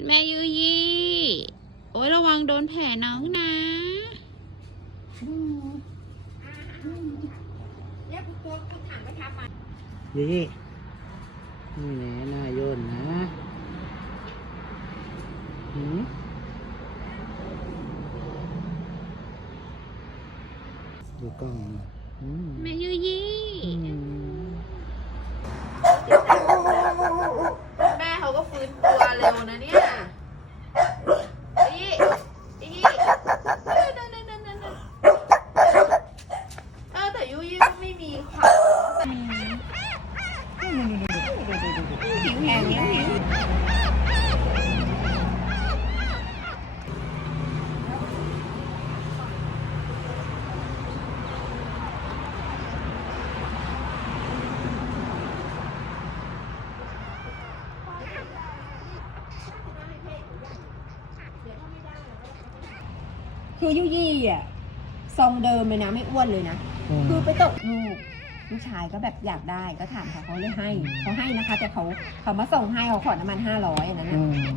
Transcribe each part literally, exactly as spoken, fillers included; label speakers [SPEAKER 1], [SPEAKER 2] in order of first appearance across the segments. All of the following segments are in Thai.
[SPEAKER 1] คุณแม่ยูยี่โอ้ยระวังโดนแผลน้องนะ
[SPEAKER 2] ยี่ยี่นี่แหละหน้าโยนนะหืมดูกล้องอืม
[SPEAKER 1] แม่ยูยี่
[SPEAKER 2] อืม
[SPEAKER 1] แม่เขาก็ฟื้นตัวเร็วนะเนี่ยยี่ยี่เออแต่ยูยี่ก็ไม่มีค่ะหิวแหงหิวหิว
[SPEAKER 3] คือยุยี่อ่ะทรงเดิมเลยนะไม่อ้วนเลยนะคือไปตกลูกลูกชายก็แบบอยากได้ก็ถามเขาเขาเลยให้เขาให้นะคะ แต่เขาเขามาส่งให้เขาขอน้ำมันห้าร้อยอันนั้น
[SPEAKER 2] อื
[SPEAKER 3] นะ
[SPEAKER 2] ม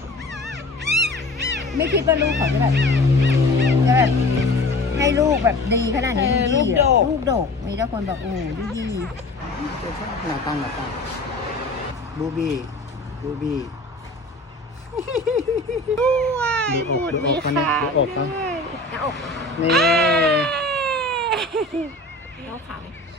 [SPEAKER 3] ไม่คิดว่าลูกเขาจะแบบจะแบบให้ลูกแบบดีขนาดนี้
[SPEAKER 1] เออลูกดก
[SPEAKER 3] ลูกดกมีแต่คนบอกโอ้ยุยี่
[SPEAKER 2] หน้าตั้งหน้าตั้งบูบี้บูบี้ดูอกดูอกกันนะดูอกกัน
[SPEAKER 3] หน้าอก
[SPEAKER 2] นี่
[SPEAKER 3] แล้วขา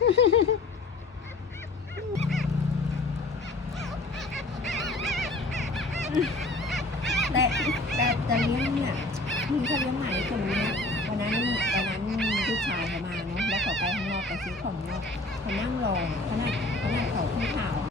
[SPEAKER 3] แต่แต่แต่เลี้ยงเนี่ยมีเขาเลี้ยงหมาคนนี้นะวันนั้นวันนั้นลูกชายเขามาเนาะแล้วเขาไปข้างนอกไปซื้อของนอกเขานั่งรอขนาดขนาดเขาขึ้นข่าว